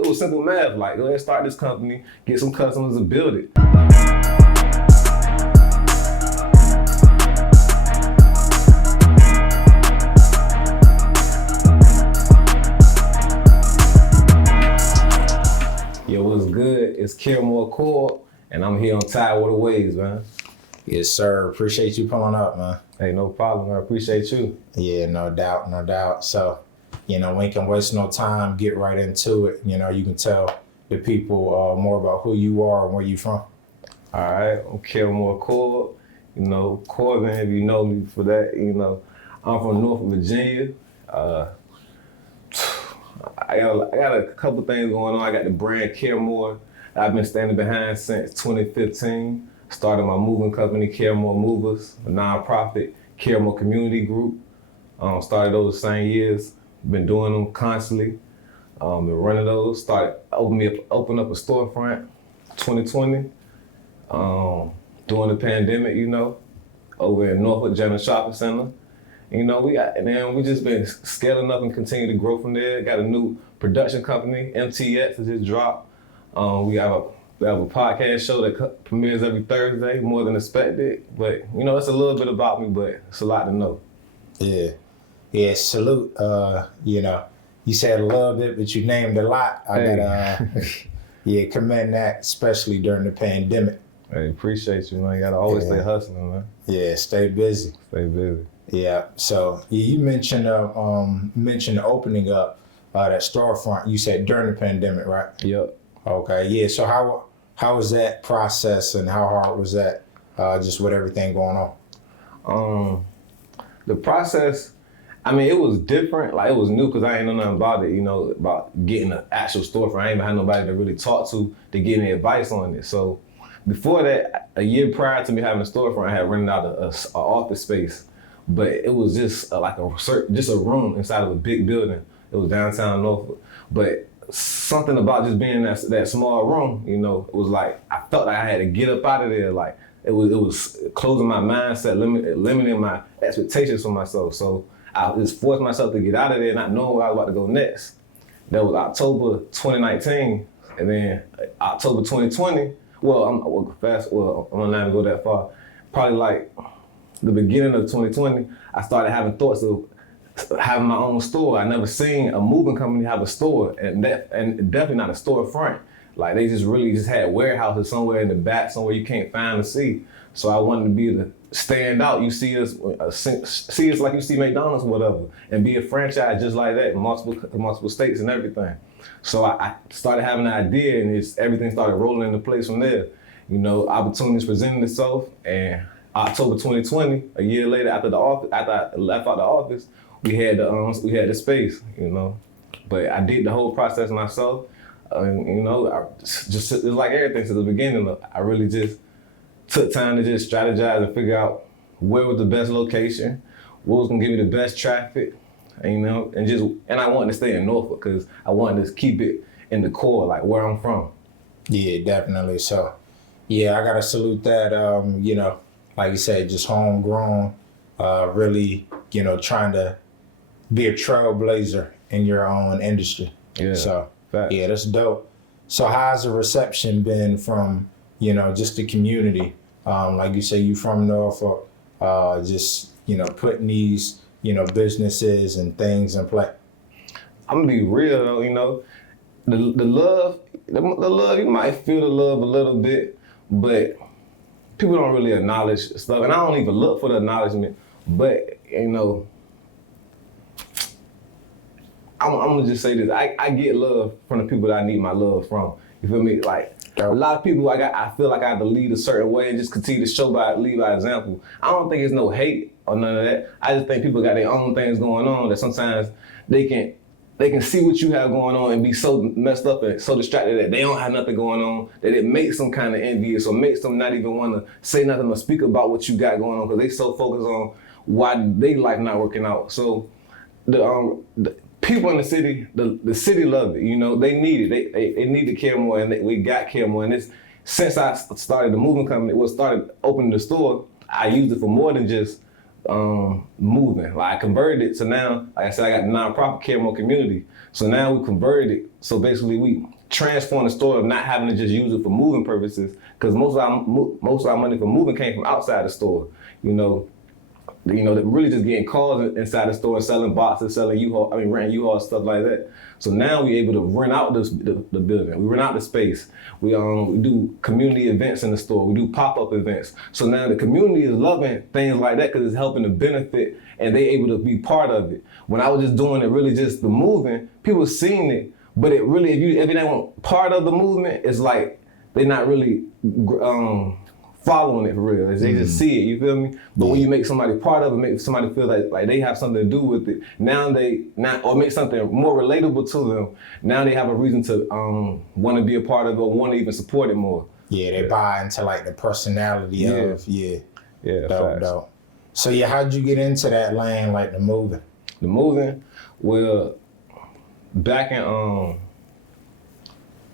it was simple math. Like, go ahead and start this company, get some customers and build it. Yo, what's good? It's Korb, and I'm here on Tidewater Waves, man. Yes, sir. Appreciate you pulling up, man. Hey, no problem. I appreciate you. Yeah, no doubt, no doubt. So, we can waste no time, get right into it. You can tell the people more about who you are and where you from. All right, I'm Korb. Korb, man, if you know me for that, I'm from Norfolk, Virginia. I got a couple things going on. I got the brand Caremore I've been standing behind since 2015. Started my moving company, Caremore Movers, a nonprofit Caremore community group. Started those same years. Been doing them constantly. Been running those. Started open up a storefront 2020. During the pandemic, over in Norfolk General Shopping Center. We just been scaling up and continue to grow from there. Got a new production company, MTX, that just dropped. We have a podcast show that premieres every Thursday, More Than Expected. But it's a little bit about me, but it's a lot to know. Yeah. Salute. You said a little bit, but you named a lot. I gotta commend that, especially during the pandemic. Hey, appreciate you, man. You gotta always stay hustling, man. Yeah, stay busy. Stay busy. Yeah. So you mentioned opening up that storefront. You said during the pandemic, right? Yep. Okay. Yeah. So how was that process, and how hard was that? Just with everything going on. The process, it was different. Like, it was new because I ain't know nothing about it. About getting an actual storefront. I ain't even had nobody to really talk to get any advice on it. So before that, a year prior to me having a storefront, I had rented out an office space. But it was just a room inside of a big building. It was downtown Norfolk. But something about just being in that small room, it was like, I felt like I had to get up out of there. Like, it was closing my mindset, limiting my expectations for myself. So I just forced myself to get out of there, not knowing where I was about to go next. That was October 2019. And then October 2020, I'm not even go that far. Probably like the beginning of 2020, I started having thoughts of having my own store. I never seen a moving company have a store, and definitely not a storefront. Like, they just had warehouses somewhere in the back, somewhere you can't find or see. So I wanted to be the stand out. You see us like you see McDonald's or whatever, and be a franchise just like that in multiple states and everything. So I started having an idea, and everything started rolling into place from there. Opportunities presented itself, and October 2020, a year later, after I left out the office, we had the space, But I did the whole process myself. It's like everything since the beginning. I really just took time to just strategize and figure out where was the best location, what was gonna give me the best traffic, and I wanted to stay in Norfolk because I wanted to keep it in the core, like where I'm from. Yeah, definitely. So, I gotta salute that. Like you said, just homegrown, really, trying to be a trailblazer in your own industry. Yeah. So, fact. Yeah, that's dope. So how's the reception been from, just the community? Like you say, you from Norfolk, just, putting these, businesses and things in play. I'm gonna be real though, the love, you might feel the love a little bit, but people don't really acknowledge stuff, and I don't even look for the acknowledgement, but I'm gonna just say this, I get love from the people that I need my love from, you feel me? Like, a lot of people, I feel like I have to lead a certain way and just continue to lead by example. I don't think it's no hate or none of that. I just think people got their own things going on that sometimes they can see what you have going on and be so messed up and so distracted that they don't have nothing going on, that it makes them kind of envious or makes them not even want to say nothing or speak about what you got going on because they so focused on why they life not working out. So the people in the city, the city love it, they need it. They need to care more, and we got care more. And since I started the moving company, started opening the store, I used it for more than just moving. Like I converted it, so now, like I said, I got the nonprofit Care More Community. So now we converted it. So basically, we transformed the store of not having to just use it for moving purposes, because most of our money for moving came from outside the store. They're really just getting calls inside the store, selling boxes, selling renting U-Haul, stuff like that. So now we're able to rent out the building. We rent out the space. We do community events in the store. We do pop-up events. So now the community is loving things like that because it's helping to benefit and they're able to be part of it. When I was just doing it really just the moving, people seen it, but it really, if they weren't part of the movement, it's like they're not really following it for real. They just see it, you feel me? But when you make somebody part of it, make somebody feel like they have something to do with it, or make something more relatable to them, now they have a reason to want to be a part of it or want to even support it more. Yeah, they buy into like the personality of, dope. So how'd you get into that lane, like the moving? The moving, well, back in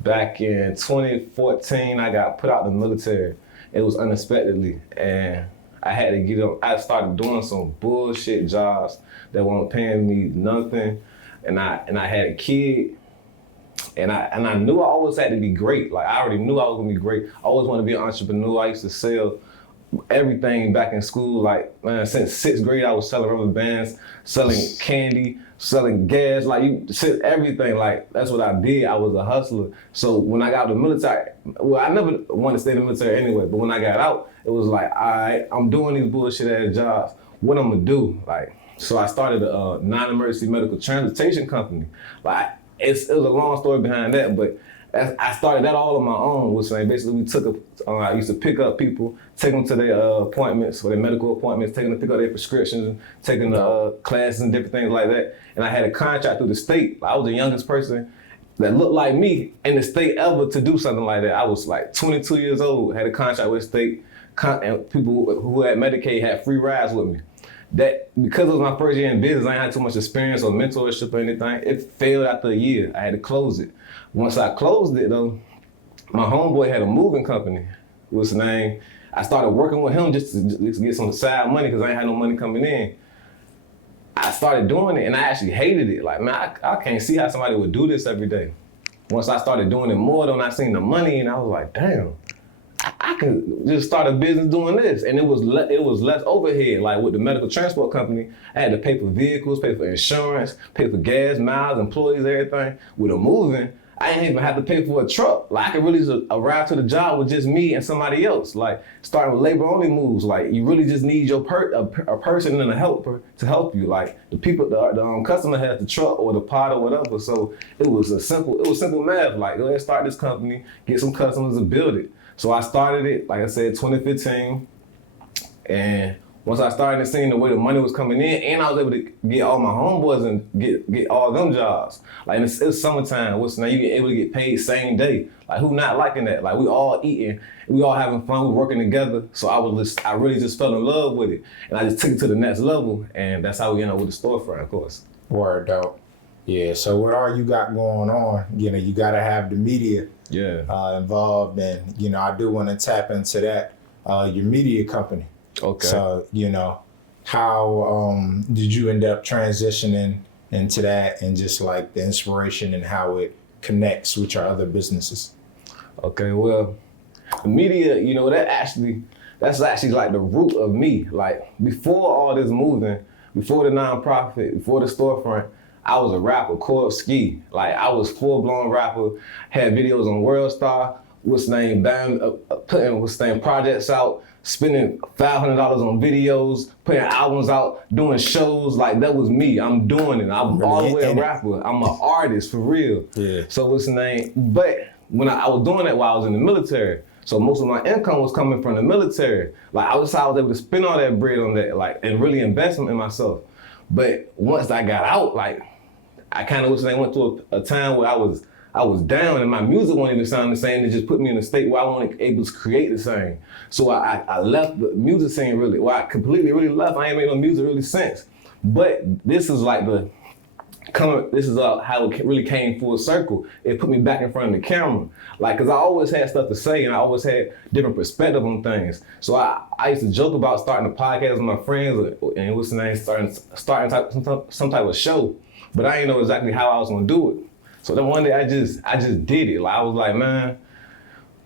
2014, I got put out the military. It was unexpectedly, and I had to get up. I started doing some bullshit jobs that weren't paying me nothing, and I had a kid, and I knew I always had to be great. Like I already knew I was gonna be great. I always wanted to be an entrepreneur. I used to sell everything back in school. Like, man, since 6th grade, I was selling rubber bands, selling candy, selling gas, everything. Like, that's what I did. I was a hustler. So when I got out of the military, well, I never wanted to stay in the military anyway, but when I got out, it was like, all right, I'm doing these bullshit ass jobs. What I'm gonna do? Like, so I started a non-emergency medical transportation company. Like, it was a long story behind that, but I started that all on my own. Was saying basically I used to pick up people, take them to their appointments or their medical appointments, taking them to pick up their prescriptions, taking classes and different things like that. And I had a contract through the state. I was the youngest person that looked like me in the state ever to do something like that. I was like 22 years old, had a contract with the state, and people who had Medicaid had free rides with me. That, because it was my first year in business, I ain't had too much experience or mentorship or anything. It failed after a year. I had to close it. Once I closed it though, my homeboy had a moving company. What's his name? I started working with him just to get some side money because I ain't had no money coming in. I started doing it and I actually hated it. Like, man, I can't see how somebody would do this every day. Once I started doing it more though, and I seen the money, and I was like, damn, I could just start a business doing this. And it was less overhead. Like with the medical transport company, I had to pay for vehicles, pay for insurance, pay for gas, miles, employees, everything. With a moving, I didn't even have to pay for a truck. Like I could really just arrive to the job with just me and somebody else. Like starting with labor only moves. Like you really just need your a person and a helper to help you. Like the people, the customer has the truck or the pot or whatever. So it was simple math. Like let's start this company, get some customers and build it. So I started it, like I said, 2015. And once I started seeing the way the money was coming in, and I was able to get all my homeboys and get all them jobs. Like it's summertime, now you get able to get paid same day. Like who not liking that? Like we all eating, we all having fun, we working together. So I really just fell in love with it. And I just took it to the next level, and that's how we ended up with the storefront, of course. Word, dope. Yeah, so what all you got going on, you gotta have the media involved, and I do want to tap into that, your media company. Okay. So, how did you end up transitioning into that, and just like the inspiration and how it connects with your other businesses? Okay, well, the media, that's actually like the root of me. Like before all this moving, before the nonprofit, before the storefront, I was a rapper, Korb ski. Like I was full-blown rapper, had videos on World Star, putting projects out, spending $500 on videos, putting albums out, doing shows. Like that was me. I'm doing it. I'm all the way a rapper. I'm an artist for real. Yeah. So but when I was doing that while I was in the military, so most of my income was coming from the military. Like I was able to spend all that bread on that, like, and really invest in myself. But once I got out, like I kind of went through a time where I was down and my music wasn't even sound the same. It just put me in a state where I wasn't able to create the same. So I left the music scene really. Well, I completely really left. I ain't made no music really since. But this is like this is how it really came full circle. It put me back in front of the camera. Like, cause I always had stuff to say and I always had different perspective on things. So I used to joke about starting a podcast with my friends and what's the name, starting some type of show. But I didn't know exactly how I was gonna do it. So then one day I just did it. Like I was like, man,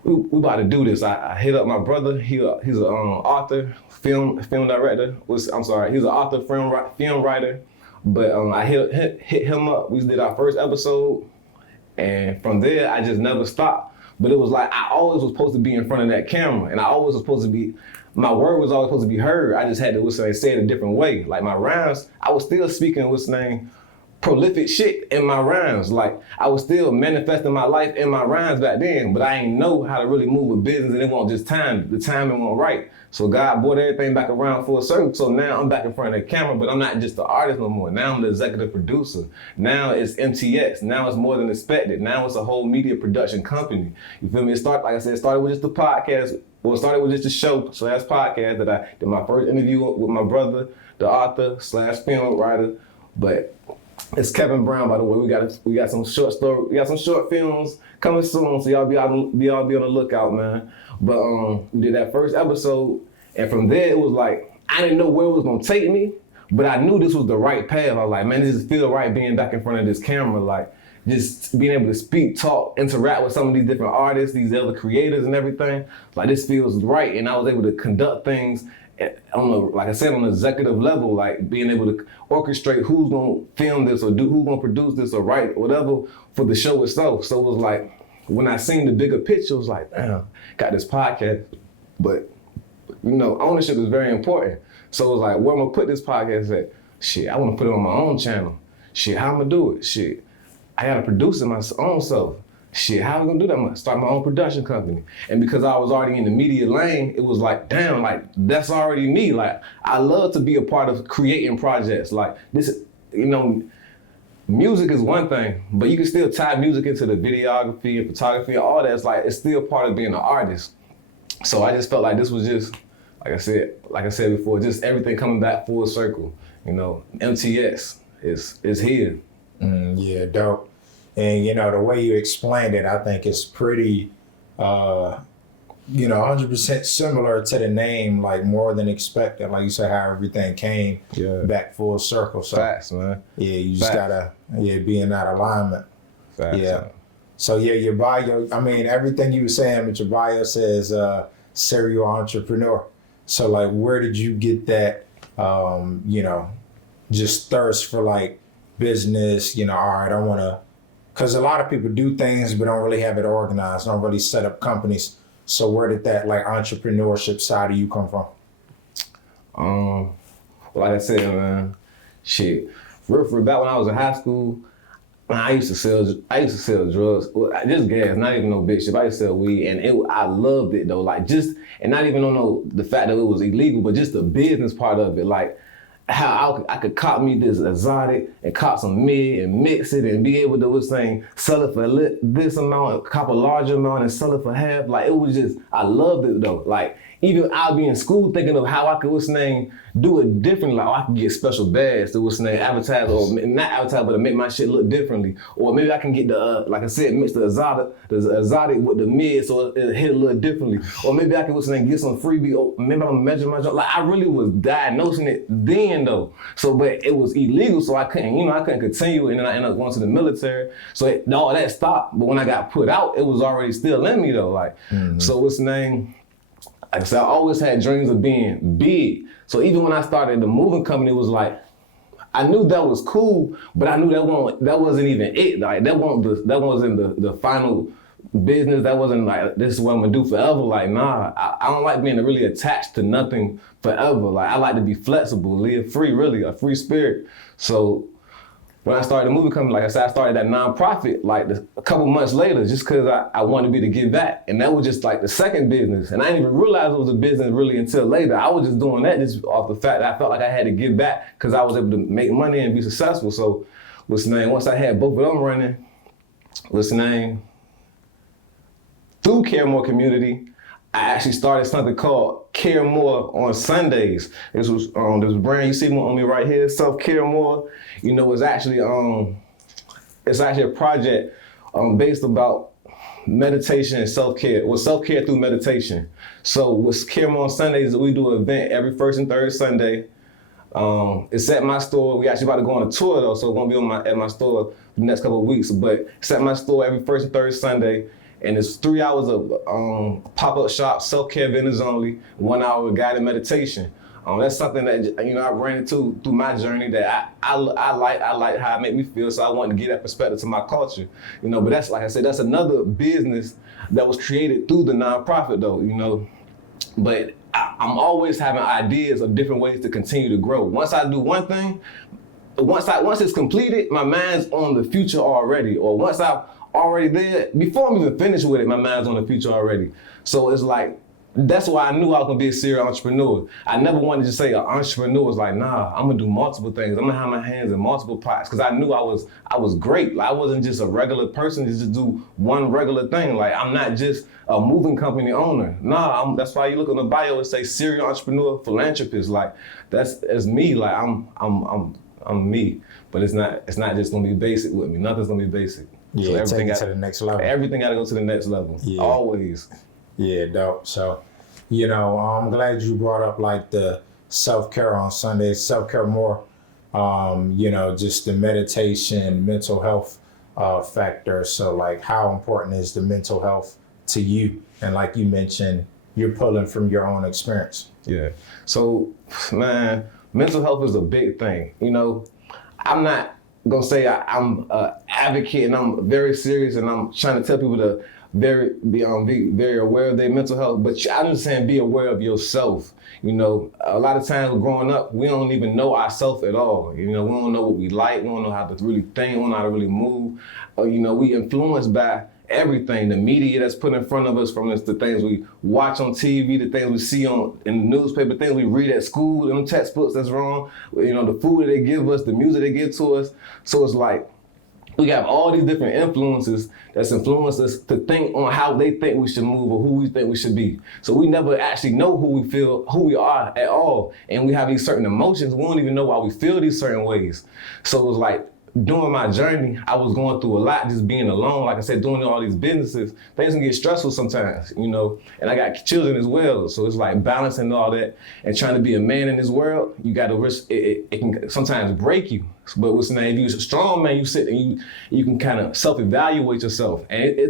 we about to do this. I hit up my brother. He's an author, film director. He's an author, film writer. But I hit him up. We did our first episode, and from there I just never stopped. But it was like I always was supposed to be in front of that camera, and I always was supposed to be. My word was always supposed to be heard. I just had to say it a different way. Like my rhymes, I was still speaking prolific shit in my rhymes. Like I was still manifesting my life in my rhymes back then, but I ain't know how to really move a business, and it wasn't just time. The timing wasn't right. So God brought everything back around full circle. So now I'm back in front of the camera, but I'm not just the artist no more. Now I'm the executive producer. Now it's MTX. Now it's more than expected. Now it's a whole media production company. You feel me? It started with just the podcast. Well, it started with just the show / podcast that I did my first interview with my brother, the author / film writer. But it's Kevin Brown, by the way. We got some short story. We got some short films coming soon, so y'all be on the lookout, man. But we did that first episode, and from there it was like I didn't know where it was gonna take me, but I knew this was the right path. I was like, man, this just feel right being back in front of this camera, like just being able to speak, talk, interact with some of these different artists, these other creators and everything. Like this feels right, and I was able to conduct things on the executive level, like being able to orchestrate who's gonna film this or who's gonna produce this or write whatever for the show itself. So it was like, when I seen the bigger picture, it was like, damn, got this podcast, but ownership is very important. So it was like, where am I gonna put this podcast at? Shit, I wanna put it on my own channel. Shit, how am I gonna do it? Shit, I gotta produce it my own self. Shit, how am I gonna do that? I'm gonna start my own production company. And because I was already in the media lane, it was like, damn, like that's already me. Like I love to be a part of creating projects. Like this, music is one thing, but you can still tie music into the videography and photography and all that. It's still part of being an artist. So I just felt like this was just, like I said before, just everything coming back full circle. MTX is here. Yeah, dope. And the way you explained it, I think it's pretty, 100% similar to the name, like more than expected. Like you said, how everything came back full circle. So, facts, man. Yeah, you just gotta be in that alignment. Facts, yeah. Man. So your bio, I mean, everything you were saying, but your bio says serial entrepreneur. So like, where did you get that, just thirst for like business, all right, I wanna, because a lot of people do things but don't really have it organized, don't really set up companies. So where did that like entrepreneurship side of you come from? Like I said, man, shit. For back when I was in high school, man, I used to sell drugs. Well, just gas, not even no big shit. I used to sell weed, and I loved it though. Like and not even on the fact that it was illegal, but just the business part of it. Like how I could cop me this exotic and cop some mid and mix it and be able to sell it for this amount, cop a larger amount and sell it for half. Like it was just, I loved it though. Like even I'll be in school thinking of how I could do it differently. Like I could get special bags to advertise or not advertise, but to make my shit look differently. Or maybe I can get the like I said, mix the exotic with the mid so it hit a little differently. Or maybe I can get some freebie. Or maybe I'm gonna measure my job. Like I really was diagnosing it then though. So but it was illegal, so I couldn't continue, and then I ended up going to the military. So all that stopped. But when I got put out, it was already still in me though. Like so like I said, I always had dreams of being big. So even when I started the moving company, it was like, I knew that was cool, but I knew that wasn't even it. Like that wasn't the final business. That wasn't like, this is what I'm gonna do forever. Like, nah, I don't like being really attached to nothing forever. Like I like to be flexible, live free, really, a free spirit. So when I started the movie company, like I said, I started that nonprofit like a couple months later just because I wanted to give back. And that was just like the second business. And I didn't even realize it was a business really until later. I was just doing that just off the fact that I felt like I had to give back because I was able to make money and be successful. So once I had both of them running, through Care More Community, I actually started something called Care More on Sundays. This was this brand you see on me right here, Self Care More. You know, it's actually a project based about meditation and self-care. Well, self-care through meditation. So with Care More on Sundays, we do an event every first and third Sunday. It's at my store. We actually about to go on a tour though, so it's gonna be at my store for the next couple of weeks. But it's at my store every first and third Sunday, and it's 3 hours of pop-up shop, self-care vendors only, 1 hour of guided meditation. That's something that I ran into through my journey that I like how it made me feel. So I wanted to get that perspective to my culture, But that's, like I said, that's another business that was created through the nonprofit though, But I'm always having ideas of different ways to continue to grow. Once I do one thing, once it's completed, my mind's on the future already. Or once I'm already there, before I'm even finished with it, my mind's on the future already. So it's like, that's why I knew I was gonna be a serial entrepreneur. I never wanted to say an entrepreneur was like, nah, I'm gonna do multiple things. I'm gonna have my hands in multiple pots, because I knew I was great. Like, I wasn't just a regular person to just do one regular thing. Like, I'm not just a moving company owner. Nah, that's why you look on the bio, it say serial entrepreneur philanthropist. Like, that's me. Like, I'm me. But it's not just gonna be basic with me. Nothing's gonna be basic. Yeah, so everything got to the next level. Everything gotta go to the next level. Yeah. Always. Yeah, dope. So, I'm glad you brought up like the self-care on Sundays, self-care more, just the meditation, mental health factor. So like, how important is the mental health to you? And like you mentioned, you're pulling from your own experience. Yeah. So, man, mental health is a big thing. I'm not gonna say I'm an advocate and I'm very serious and I'm trying to tell people to be very aware of their mental health, but I'm just saying be aware of yourself. A lot of times growing up, we don't even know ourselves at all. We don't know what we like, we don't know how to really think, we don't know how to really move. We influenced by everything, the media that's put in front of us, from the things we watch on TV, the things we see in the newspaper, things we read at school, them textbooks that's wrong, the food that they give us, the music they give to us. So it's like, we have all these different influences that's influenced us to think on how they think we should move or who we think we should be. So we never actually know who we are at all. And we have these certain emotions. We don't even know why we feel these certain ways. So it was like, during my journey, I was going through a lot, just being alone. Like I said, doing all these businesses, things can get stressful sometimes, and I got children as well. So it's like balancing all that and trying to be a man in this world. You got to risk, it can sometimes break you. But what's the name? If you're a strong man, you sit and you can kind of self-evaluate yourself. And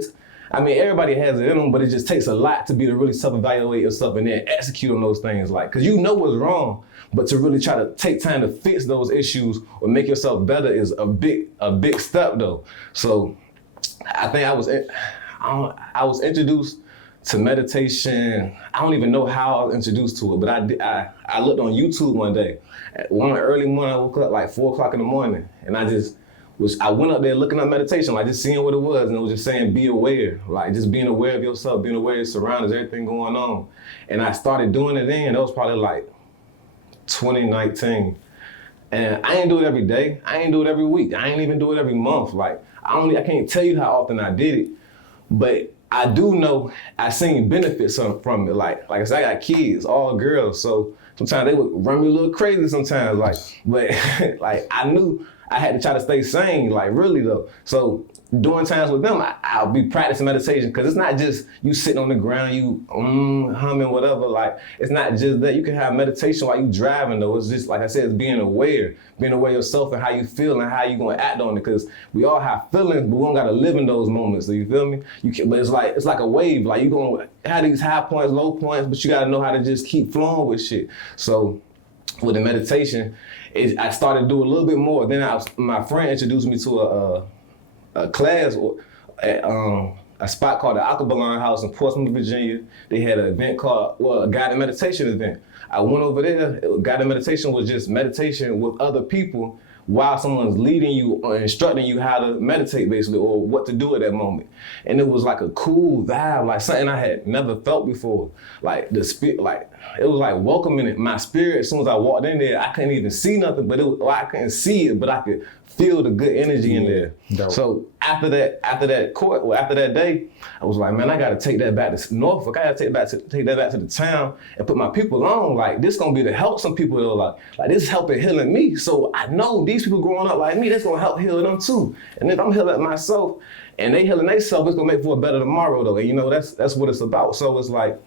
everybody has it in them, but it just takes a lot to be to really self-evaluate yourself and then execute on those things. Like, because what's wrong, but to really try to take time to fix those issues or make yourself better is a big step though. So I think I was introduced to meditation. I don't even know how I was introduced to it, but I looked on YouTube one day. One early morning, I woke up like 4 o'clock in the morning, and I went up there looking up meditation, like just seeing what it was, and it was just saying be aware, like just being aware of yourself, being aware of your surroundings, everything going on. And I started doing it then, that was probably like 2019. And I ain't do it every day, I ain't do it every week, I ain't even do it every month. Like, I can't tell you how often I did it, but I do know I seen benefits from it. Like I said, I got kids, all girls, so sometimes they would run me a little crazy sometimes, but like I knew I had to try to stay sane, like really though. So during times with them, I'll be practicing meditation, because it's not just you sitting on the ground, you humming whatever. Like, it's not just that. You can have meditation while you driving though. It's just, like I said, it's being aware of yourself and how you feel and how you gonna act on it. Because we all have feelings, but we don't gotta live in those moments. So you feel me? But it's like a wave. Like, you gonna have these high points, low points, but you gotta know how to just keep flowing with shit. So with the meditation, I started to do a little bit more. Then my friend introduced me to a class at a spot called the Alkebalon House in Portsmouth, Virginia. They had an event called, a guided meditation event. I went over there. Guided meditation was just meditation with other people while someone's leading you or instructing you how to meditate, basically, or what to do at that moment. And it was like a cool vibe, like something I had never felt before. Like it was like welcoming my spirit. As soon as I walked in there, I couldn't even see nothing, but I couldn't see it, but I could feel the good energy in there. Dope. So after that day, I was like, man, I gotta take that back to Norfolk. I gotta take that back to the town and put my people on. Like, this gonna be to help some people though. Like this is helping healing me. So I know these people growing up like me, that's gonna help heal them too. And if I'm healing myself and they healing themselves, it's gonna make for a better tomorrow though. And you know, that's what it's about. So it's like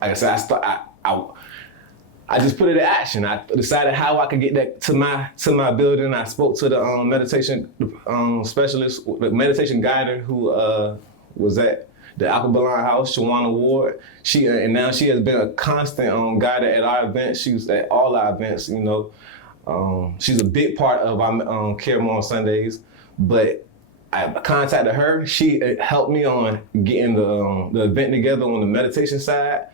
I said, I just put it in action. I decided how I could get that to my building. I spoke to the meditation specialist, the meditation guider who was at the Alkebalan House, Shawana Ward. And now she has been a constant guider at our events. She was at all our events, you know. She's a big part of our Care More on Sundays. But I contacted her. She helped me on getting the event together on the meditation side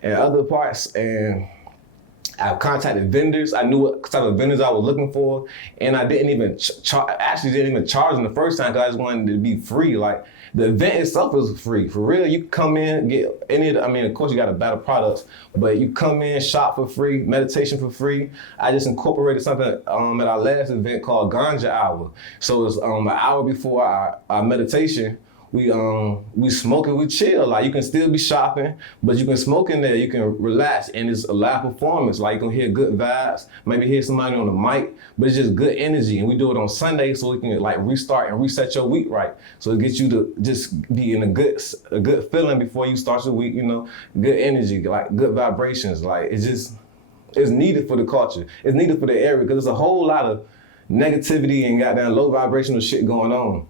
and other parts. And I contacted vendors. I knew what type of vendors I was looking for, and I didn't even charge them the first time because I just wanted it to be free. Like, the event itself is free. For real, you can come in, get any of the, I mean, of course you got to buy the products, but you come in, shop for free, meditation for free. I just incorporated something at our last event called Ganja Hour. So it's an hour before our meditation. We smoke and we chill. Like, you can still be shopping, but you can smoke in there, you can relax, and it's a live performance. Like, you can hear good vibes, maybe hear somebody on the mic, but it's just good energy. And we do it on Sunday so we can like restart and reset your week right. So it gets you to just be in a good feeling before you start your week, you know, good energy, like good vibrations. Like, it's needed for the culture. It's needed for the area because there's a whole lot of negativity and goddamn low vibrational shit going on.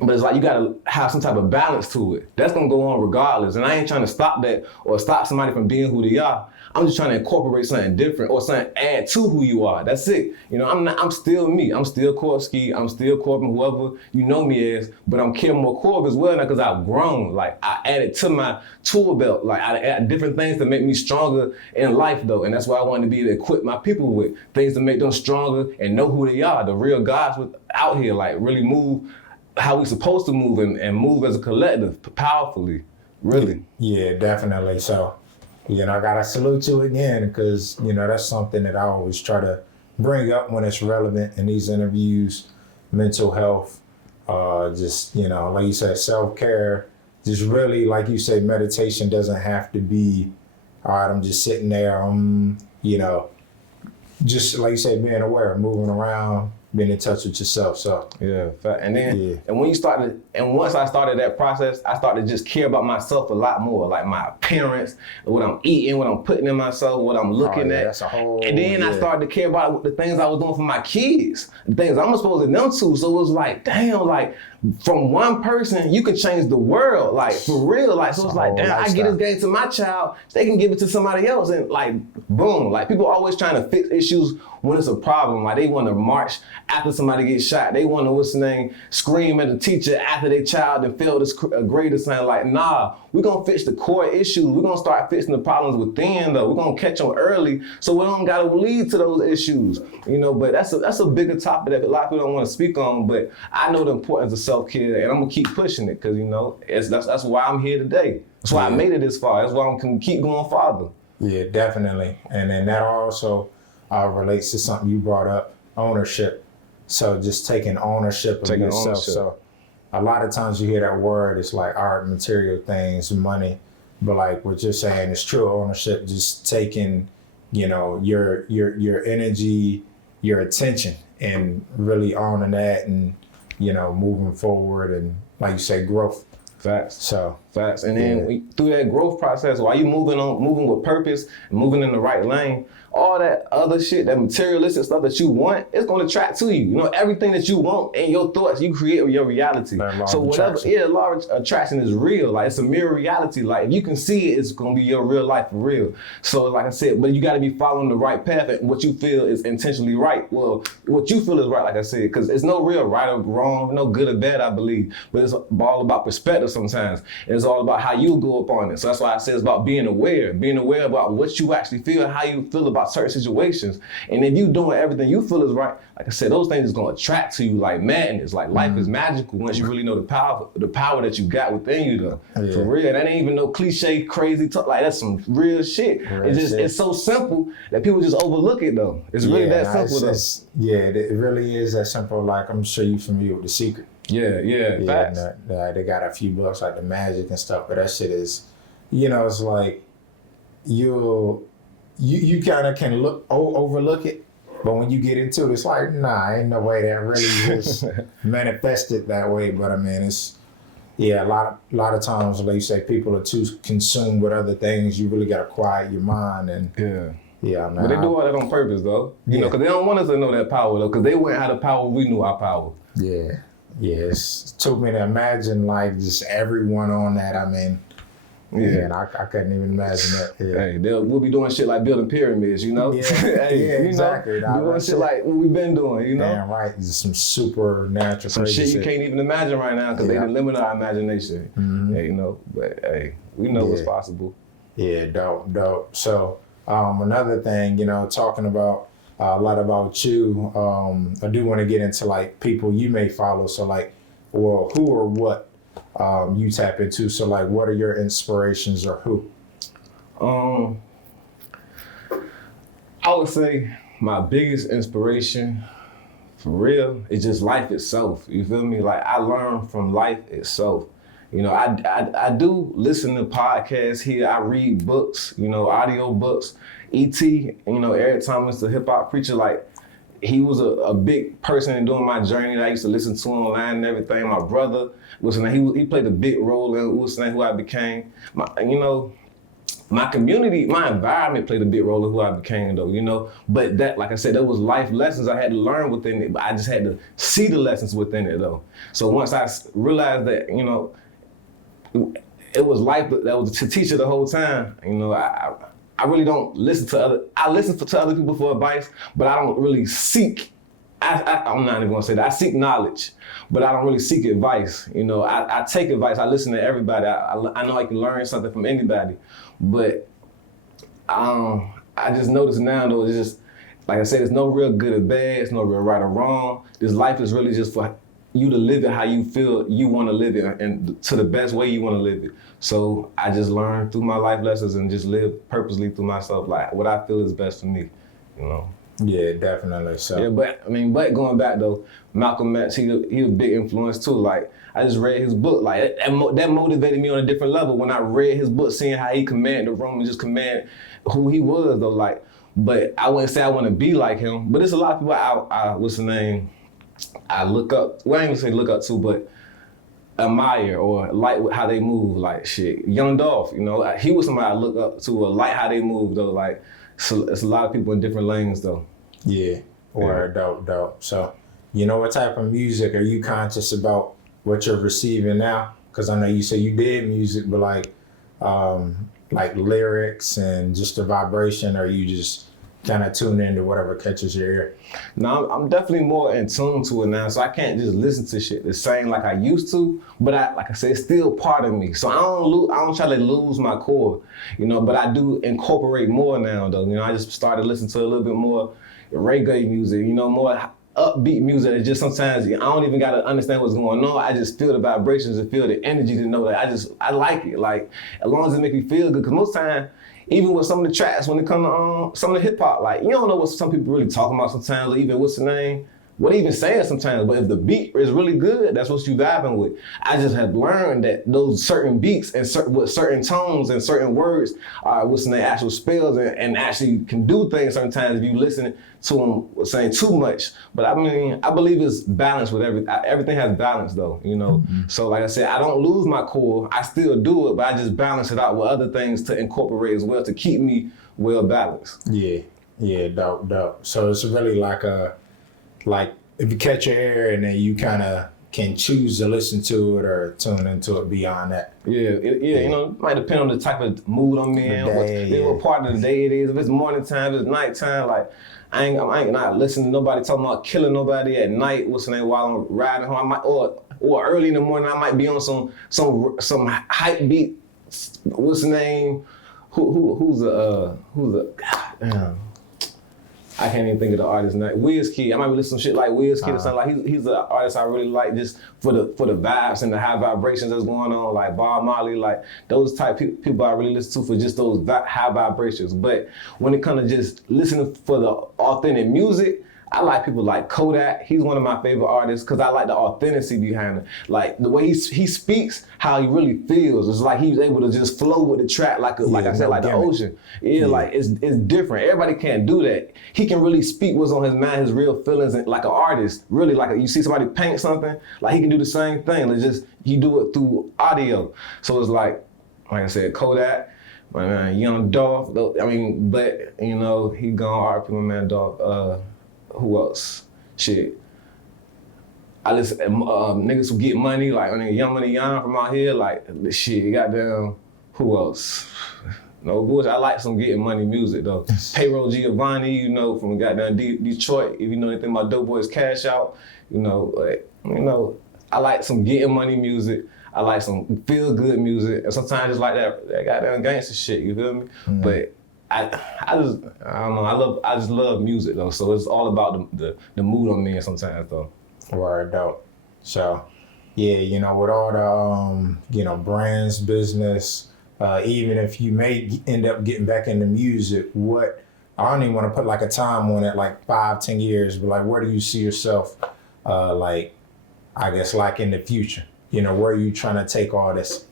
But it's like you gotta have some type of balance to it. That's gonna go on regardless. And I ain't trying to stop that or stop somebody from being who they are. I'm just trying to incorporate something different or something add to who you are. That's it. You know, I'm still me. I'm still Korski. I'm still Korb, whoever you know me as, but I'm Care More Korb as well now because I've grown. Like, I added to my tool belt. Like, I add different things to make me stronger in life though. And that's why I wanted to be able to equip my people with things to make them stronger and know who they are. The real gods out here, like, really move how we supposed to move and move as a collective powerfully, really. Yeah, definitely. So, you know, I gotta salute you again because, you know, that's something that I always try to bring up when it's relevant in these interviews. Mental health, just, you know, like you said, self-care, just really, like you say, meditation doesn't have to be, all right, I'm just sitting there, you know, just like you said, being aware, moving around, being in touch with yourself. So yeah, and then and when you started, and once I started that process, I started to just care about myself a lot more, like my appearance, what I'm eating, what I'm putting in myself, what I'm looking at. That's a whole, and then I started to care about the things I was doing for my kids, the things I'm supposed to them to. So it was like, damn, like, from one person, you can change the world, like, for real. Like, so it's like, damn, I get this game to my child, they can give it to somebody else, and like, boom. Like, people always trying to fix issues when it's a problem. Like, they want to march after somebody gets shot. They want to, scream at the teacher after their child and failed a grade or something. Like, nah, we're gonna fix the core issues. We're gonna start fixing the problems within though. We're gonna catch them early so we don't gotta lead to those issues. You know, but that's a bigger topic that a lot of people don't want to speak on, but I know the importance of self-care and I'm gonna keep pushing it because, you know, that's why I'm here today. That's why I made it this far. That's why I'm gonna keep going farther. Yeah, definitely. And then that also relates to something you brought up, ownership. So just taking ownership of yourself. So a lot of times you hear that word, it's like art, material things, money. But like what you're saying is true ownership, just taking, you know, your energy, your attention and really owning that and, you know, moving forward and, like you say, growth. Facts. So facts. And then through that growth process, while you moving with purpose, and moving in the right lane, all that other shit, that materialistic stuff that you want, it's gonna attract to you. You know, everything that you want and your thoughts, you create your reality. So whatever, law of attraction is real. Like, it's a mirror reality. Like, if you can see it, it's gonna be your real life for real. So like I said, but you gotta be following the right path and what you feel is intentionally right. Well, what you feel is right, like I said, because it's no real right or wrong, no good or bad, I believe. But it's all about perspective sometimes. And it's all about how you go up on it. So that's why I say it's about being aware about what you actually feel, how you feel about certain situations. And if you doing everything you feel is right, like I said, those things is gonna attract to you like madness. Like life is magical once you really know the power that you got within you though. Yeah. For real, that ain't even no cliche, crazy talk. Like that's some real shit. It's so simple that people just overlook it though. It's really that simple though. It really is that simple. Like I'm sure you're familiar with The Secret. Yeah, facts. They got a few books like The Magic and stuff, but that shit is, it's like you kind of can overlook it, but when you get into it, it's like, nah, ain't no way that really just manifested that way. But I mean, it's a lot of times, like you say, people are too consumed with other things. You really got to quiet your mind and man. But they do all that on purpose though, you know, because they don't want us to know that power though, because they went out of power, we knew our power. Yeah, it's took me to imagine like just everyone on that. I mean, and I couldn't even imagine that. Hey, we'll be doing shit like building pyramids, you know? Exactly. Doing shit like what we've been doing, you know? Damn right, just some supernatural some shit you can't even imagine right now because they done limit our imagination. Hey, you know, but hey, we know what's possible. Yeah, dope. So another thing, talking about a lot about you, I do want to get into like people you may follow. So like, well, who or what you tap into. So like, what are your inspirations or who? I would say my biggest inspiration, for real, is just life itself. You feel me? Like I learn from life itself. You know, I do listen to podcasts here. I read books, audio books. E.T., Eric Thomas, the hip hop preacher, like he was a big person in doing my journey. I used to listen to him online and everything. My brother, he played a big role in who I became. My community, my environment played a big role in who I became though, But that, like I said, there was life lessons I had to learn within it, but I just had to see the lessons within it though. So once I realized that, it was life that was the teacher the whole time, I really don't listen to I listen to other people for advice, but I don't really seek, I'm not even gonna say that, I seek knowledge, but I don't really seek advice. I take advice, I listen to everybody, I know I can learn something from anybody, but I just notice now though, it's just, like I said, there's no real good or bad, there's no real right or wrong. This life is really just for you to live it how you feel you want to live it and to the best way you want to live it. So I just learned through my life lessons and just live purposely through myself, like what I feel is best for me, Yeah, definitely. So yeah, but going back though, Malcolm X, he a big influence too. Like I just read his book, like that motivated me on a different level when I read his book, seeing how he commanded the room and just command who he was though. Like, but I wouldn't say I want to be like him. But there's a lot of people I look up. Well, I ain't gonna say look up to, but admire or like how they move. Like shit, Young Dolph, he was somebody I look up to or like how they move though. Like, so it's a lot of people in different lanes though. Yeah, dope. So, what type of music are you conscious about what you're receiving now? Because I know you say you did music, but like lyrics and just the vibration, or you just kind of tune into whatever catches your ear? No, I'm definitely more in tune to it now, so I can't just listen to shit the same like I used to. But like I said, it's still part of me, so I don't try to lose my core, But I do incorporate more now, though. I just started listening to a little bit more reggae music, more upbeat music. It's just sometimes I don't even gotta understand what's going on. I just feel the vibrations and feel the energy to know that I like it. Like as long as it make me feel good, because most time, even with some of the tracks, when it comes to some of the hip hop, like you don't know what some people really talking about sometimes, or even what's the name, what they even saying sometimes. But if the beat is really good, that's what you vibing with. I just have learned that those certain beats and with certain tones and certain words are what's the name, actual spells and actually can do things sometimes if you listen to them saying too much. But I mean, I believe it's balance with everything has balance though, Mm-hmm. So like I said, I don't lose my core. I still do it, but I just balance it out with other things to incorporate as well to keep me well balanced. Yeah, dope. So it's really like if you catch your ear and then you kind of can choose to listen to it or tune into it beyond that. Yeah. It might depend on the type of mood I'm in, what part of the day it is. If it's morning time, if it's nighttime, like I ain't not listening to nobody talking about killing nobody at night, while I'm riding home. Or or early in the morning I might be on some hype beat. What's the name? Who's the God damn. I can't even think of the artist's name. Wizkid. I might be listening to some shit like Wizkid or something. Like he's an artist I really like just for the vibes and the high vibrations that's going on. Like Bob Marley, like those type people I really listen to for just those high vibrations. But when it comes to just listening for the authentic music, I like people like Kodak. He's one of my favorite artists because I like the authenticity behind it. Like the way he speaks, how he really feels. It's like he's able to just flow with the track like I said, like the ocean. Yeah, like it's different. Everybody can't do that. He can really speak what's on his mind, his real feelings, and like an artist. Really, like you see somebody paint something, like he can do the same thing. It's just he do it through audio. So it's like I said, Kodak. My man, Young Dolph. I mean, but you know, he gone. RP my man Dolph. Who else? Shit. I listen niggas who get money, like Young Money Young from out here, like shit, goddamn, who else? No bullshit. I like some getting money music though. Payroll Giovanni, you know, from goddamn Detroit. If you know anything about Dope Boys Cash Out, you know, I like some getting money music. I like some feel good music, and sometimes just like that goddamn gangster shit. You feel me? Mm-hmm. But I don't know. I just love music though, so it's all about the mood I'm in sometimes though. Word out. So, yeah, you know, with all the you know, brands, business, even if you may end up getting back into music, I don't even want to put like a time on it, like 5-10 years, but like, where do you see yourself, like, I guess, like in the future? You know, where are you trying to take all this?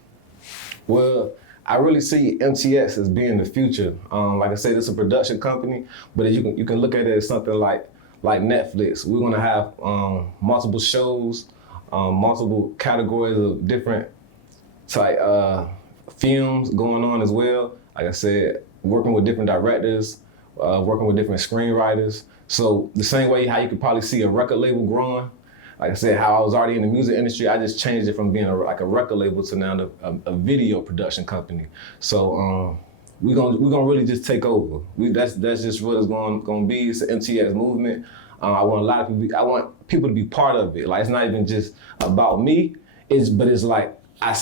Well, I really see MTS as being the future. Like I said, it's a production company, but you can look at it as something like Netflix. We're gonna have multiple shows, multiple categories of different type films going on as well. Like I said, working with different directors, working with different screenwriters. So the same way how you could probably see a record label growing. Like I said, how I was already in the music industry, I just changed it from being a record label to now a video production company. So we're gonna really just take over. That's just what it's gonna be. It's an MTS movement. I want people to be part of it. Like it's not even just about me. But it's like I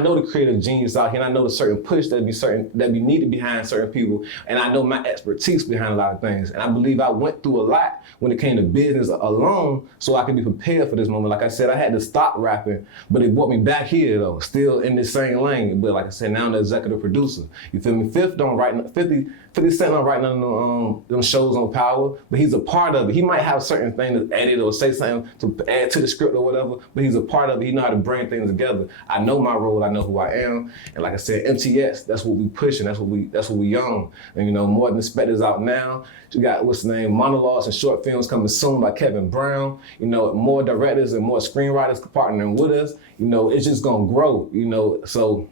know the creative genius out here, and I know the certain push that be needed behind certain people, and I know my expertise behind a lot of things. And I believe I went through a lot when it came to business alone, so I could be prepared for this moment. Like I said, I had to stop rapping, but it brought me back here though, still in this same lane. But like I said, now I'm the executive producer. You feel me? 50 Cent don't write none of them shows on Power, but he's a part of it. He might have certain things to edit or say something to add to the script or whatever, but he's a part of it. He know how to bring things together. I know my role, I know who I am. And like I said, MTS, that's what we pushing, that's what we own. And you know, More Than Expected's out now. You got, what's the name, monologues and short films coming soon by Kevin Brown. You know, more directors and more screenwriters partnering with us. You know, it's just gonna grow, you know, so.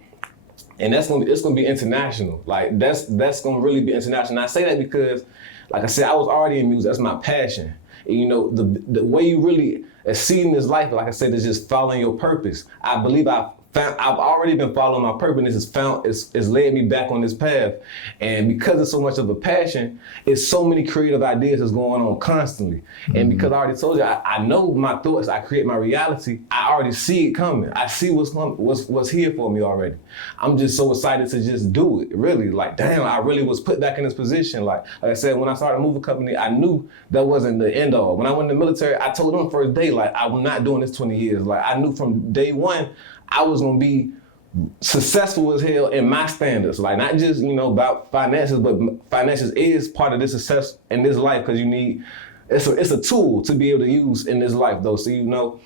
And it's gonna be international. Like that's gonna really be international. And I say that because, like I said, I was already in music. That's my passion. And you know, the way you really exceed in this life, like I said, is just following your purpose. I believe I've already been following my purpose, and it's led me back on this path. And because it's so much of a passion, it's so many creative ideas that's going on constantly. Mm-hmm. And because I already told you, I know my thoughts, I create my reality, I already see it coming. I see what's here for me already. I'm just so excited to just do it, really. Like, damn, I really was put back in this position. Like I said, when I started a movie company, I knew that wasn't the end all. When I went in the military, I told them first day, like, I'm not doing this 20 years. Like, I knew from day one, I was gonna be successful as hell in my standards. Like not just, you know, about finances, but finances is part of this success in this life because you need, it's a tool to be able to use in this life though. So, you know,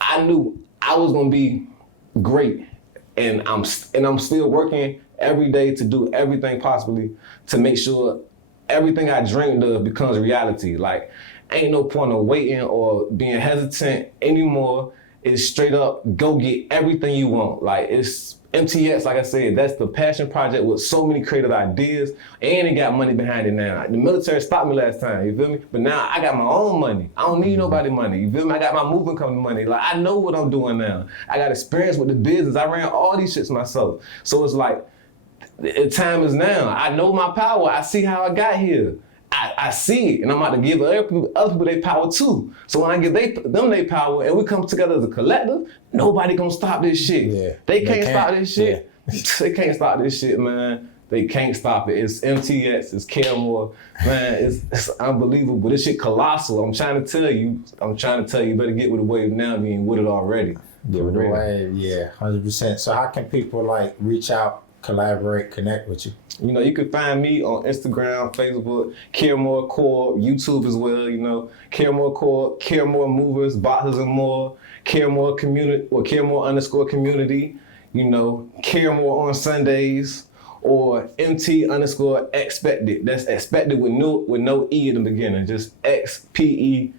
I knew I was gonna be great and I'm still working every day to do everything possibly to make sure everything I dreamed of becomes reality. Like ain't no point of waiting or being hesitant anymore. It's straight up, go get everything you want. Like it's MTS, like I said, that's the passion project with so many creative ideas and it got money behind it now. The military stopped me last time, you feel me? But now I got my own money. I don't need nobody money, you feel me? I got my movement company money. Like I know what I'm doing now. I got experience with the business. I ran all these shits myself. So it's like, the time is now. I know my power. I see how I got here. I see it, and I'm about to give other people their power too. So when I give them their power, and we come together as a collective, nobody gonna stop this shit. Yeah, they can't stop this shit. Yeah. They can't stop this shit, man. They can't stop it. It's MTX, it's Caremore, man. It's unbelievable. This shit colossal. I'm trying to tell you, you better get with the wave now if you ain't with it already. Get with the wave, yeah, 100%. So how can people like reach out, collaborate, connect with you? You know, you can find me on Instagram, Facebook, Caremore Korb, YouTube as well, you know, Caremore Korb, Caremore Movers, Boxers and More, Caremore Community, or Caremore_community, you know, Caremore on Sundays, or MT_expected. That's expected with no E in the beginning, just XPECTED.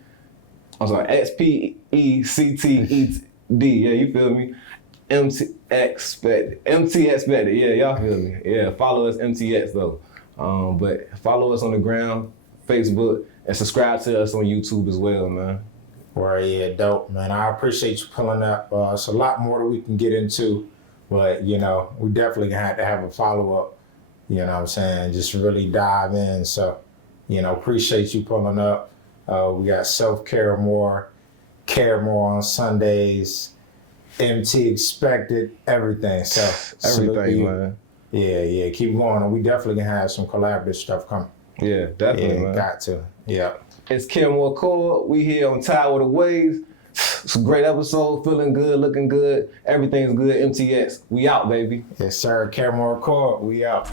Yeah, you feel me? MT expected, yeah, y'all feel me? Yeah, follow us MTX though. But follow us on the ground, Facebook, and subscribe to us on YouTube as well, man. Well, yeah, dope, man. I appreciate you pulling up. It's a lot more that we can get into, but you know, we definitely had to have a follow-up, you know what I'm saying? Just really dive in. So, you know, appreciate you pulling up. We got self-care more, Caremore on Sundays, MT expected, everything. So Everything, man. Yeah, keep going. And we definitely can have some collaborative stuff coming. Yeah, definitely, Yeah, man. got to. Yeah. It's Caremore Korb. We here on Tide with the Waves. It's a great episode, feeling good, looking good. Everything's good, MTX. We out, baby. Yes, sir. Caremore Korb, we out.